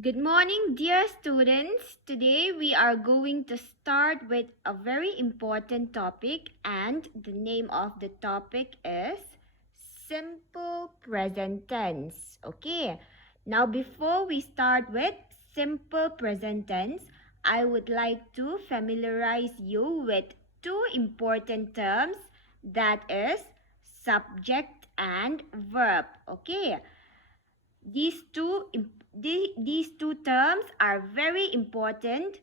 Good morning, dear students. Today we are going to start with a very important topic, and the name of the topic is simple present tense. Okay, now before we start with simple present tense, I would like to familiarize you with two important terms, that is subject and verb. Okay, these two these two terms are very important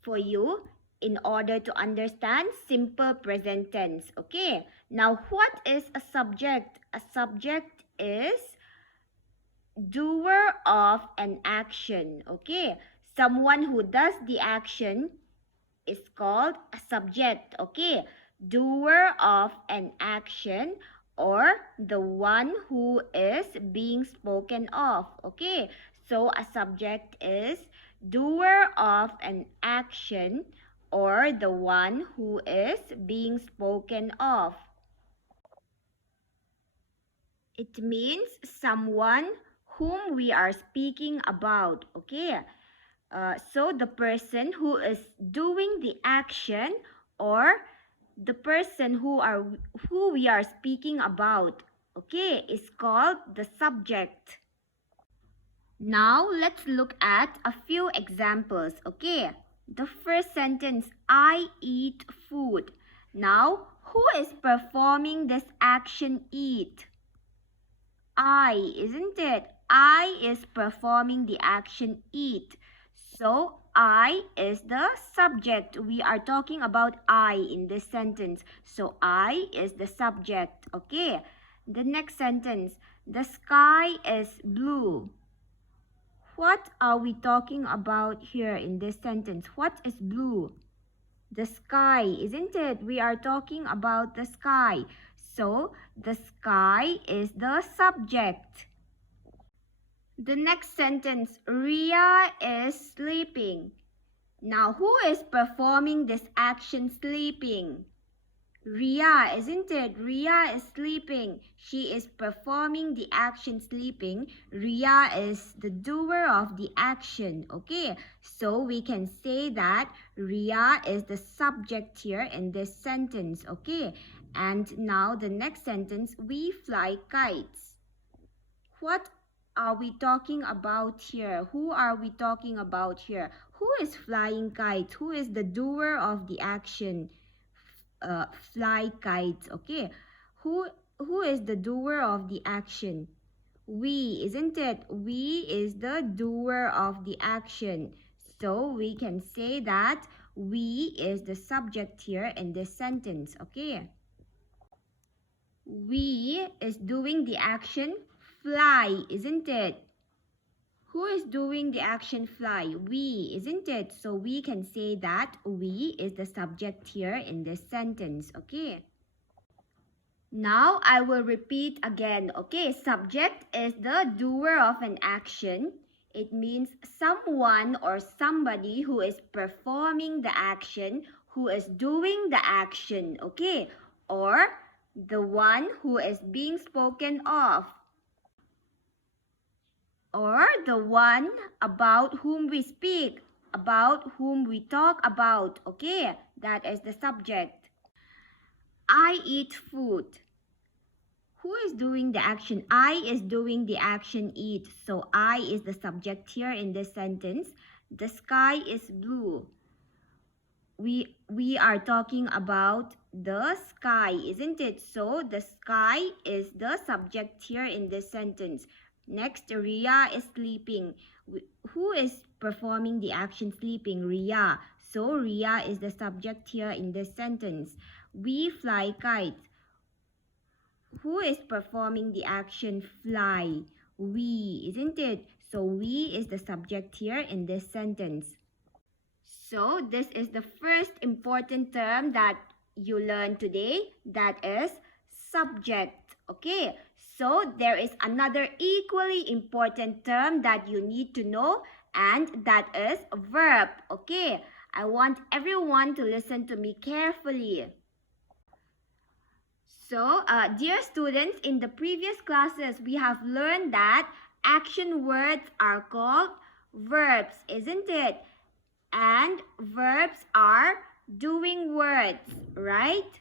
for you in order to understand simple present tense. Okay, now what is a subject? A subject is doer of an action. Okay, someone who does the action is called a subject. Okay, doer of an action, or the one who is being spoken of. Okay, so a subject is doer of an action, or the one who is being spoken of. It means someone whom we are speaking about. Okay, so the person who is doing the action, or the person who we are speaking about, okay, is called the subject. Now let's look at a few examples. Okay, the first sentence, I eat food. Now who is performing this action, eat? I, isn't it? I is performing the action eat. So I is the subject. We are talking about I in this sentence. So I is the subject. Okay. The next sentence. The sky is blue. What are we talking about here in this sentence? What is blue? The sky, isn't it? We are talking about the sky. So the sky is the subject. The next sentence, Ria is sleeping. Now, who is performing this action, sleeping? Ria, isn't it? Ria is sleeping. She is performing the action, sleeping. Ria is the doer of the action. Okay, so we can say that Ria is the subject here in this sentence. Okay, and now the next sentence, we fly kites. What are we talking about here? Who are we talking about here? Who is flying kites? Who is the doer of the action? Fly kites. Okay. Who is the doer of the action? We, isn't it? We is the doer of the action. So we can say that we is the subject here in this sentence. Okay. We is doing the action fly, isn't it? Who is doing the action fly? We, isn't it? So we can say that we is the subject here in this sentence. Okay. Now I will repeat again. Okay. Subject is the doer of an action. It means someone or somebody who is performing the action, who is doing the action. Okay. Or the one who is being spoken of, or the one about whom we speak, about whom we talk about. Okay, that is the subject. I eat food. Who is doing the action? I is doing the action eat. So I is the subject here in this sentence. The sky is blue. We are talking about the sky, isn't it? So the sky is the subject here in this sentence. Next, Ria is sleeping. Who is performing the action sleeping? Ria. So Ria is the subject here in this sentence. We fly kites. Who is performing the action fly? We, isn't it? So we is the subject here in this sentence. So this is the first important term that you learn today, that is subject. Okay, so there is another equally important term that you need to know, and that is verb. Okay, I want everyone to listen to me carefully. So, dear students, in the previous classes, we have learned that action words are called verbs, isn't it? And verbs are doing words, right?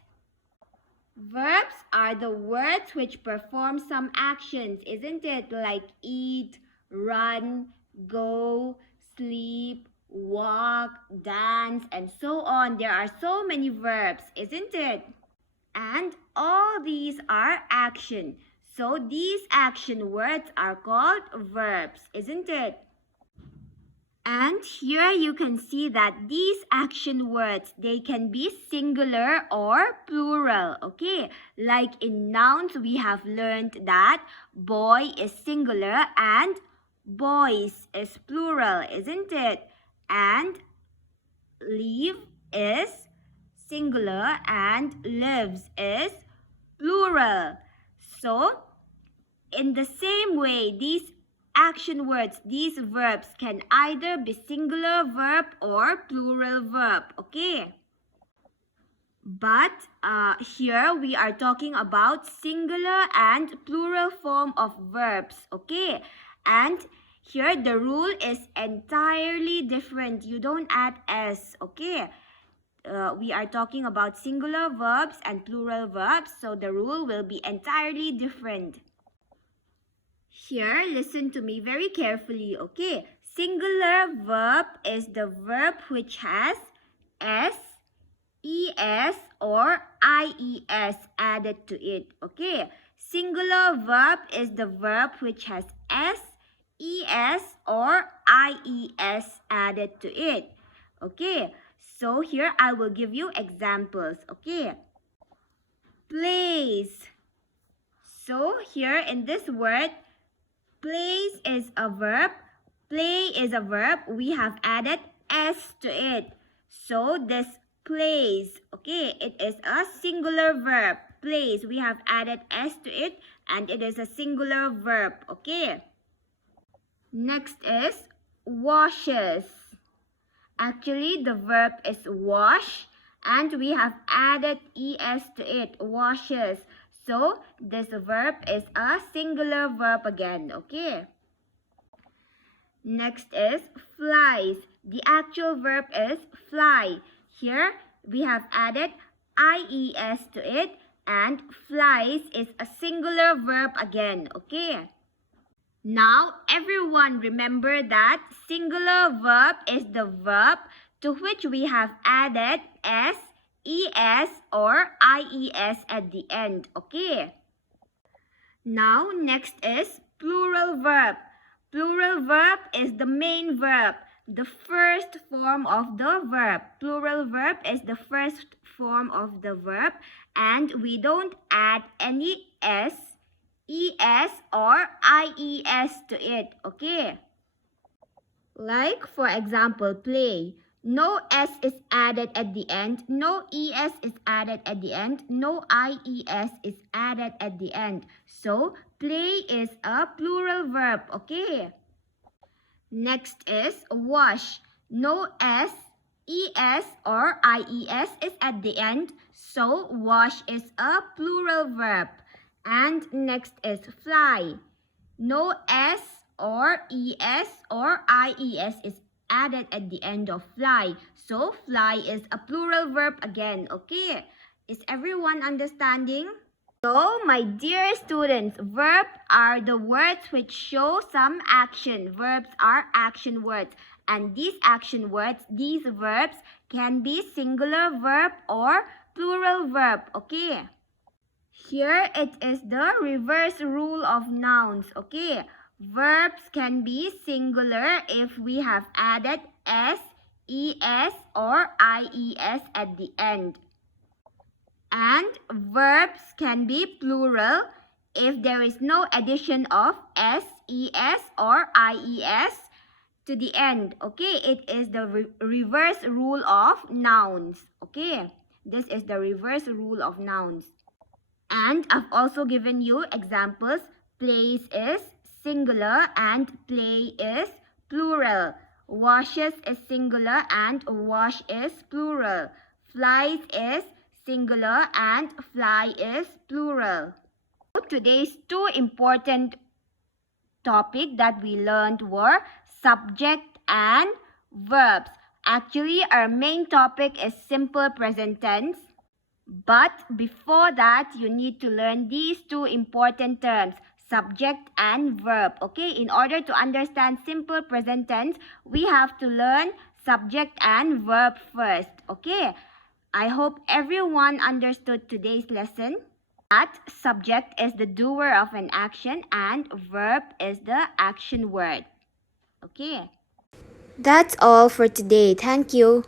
Verbs are the words which perform some actions, isn't it? Like eat, run, go, sleep, walk, dance, and so on. There are so many verbs, isn't it? And all these are action. So these action words are called verbs, isn't it? And here you can see that these action words, they can be singular or plural, okay? Like in nouns, we have learned that boy is singular and boys is plural, isn't it? And leave is singular and lives is plural. So, in the same way, these action words, these verbs can either be singular verb or plural verb, okay? But here we are talking about singular and plural form of verbs, okay? And here the rule is entirely different. You don't add s, okay? We are talking about singular verbs and plural verbs, so the rule will be entirely different. Here, listen to me very carefully, okay? Singular verb is the verb which has s, es or ies added to it, okay? Singular verb is the verb which has s, es or ies added to it, okay? So here I will give you examples, okay? Plays. So here in this word, plays is a verb. Play is a verb. We have added s to it. So this plays, okay, it is a singular verb. Plays, we have added s to it and it is a singular verb, okay. Next is washes. Actually, the verb is wash and we have added es to it, washes. So, this verb is a singular verb again, okay? Next is flies. The actual verb is fly. Here, we have added ies to it and flies is a singular verb again, okay? Now, everyone remember that singular verb is the verb to which we have added s, es or ies at the end, okay? Now, next is plural verb. Plural verb is the main verb, the first form of the verb. Plural verb is the first form of the verb and we don't add any s, es or ies to it, okay? Like for example, play. No s is added at the end, no es is added at the end, no ies is added at the end. So, play is a plural verb, okay? Next is wash. No s, es or ies is at the end, so wash is a plural verb. And next is fly. No s or es or ies is added at the end of fly. So fly is a plural verb again, okay? Is everyone understanding? So, my dear students, verbs are the words which show some action. Verbs are action words. And these action words, these verbs can be singular verb or plural verb, okay? Here it is the reverse rule of nouns, okay? Verbs can be singular if we have added s, es or ies at the end. And verbs can be plural if there is no addition of s, es or ies to the end, okay? It is the reverse rule of nouns, okay? This is the reverse rule of nouns. And I've also given you examples. Plays is singular and play is plural. Washes is singular and wash is plural. Flies is singular and fly is plural. Today's two important topic that we learned were subject and verbs. Actually, our main topic is simple present tense. But before that, you need to learn these two important terms, subject and verb. Okay, in order to understand simple present tense, we have to learn subject and verb first. Okay, I hope everyone understood today's lesson. That subject is the doer of an action and verb is the action word. Okay. That's all for today. Thank you.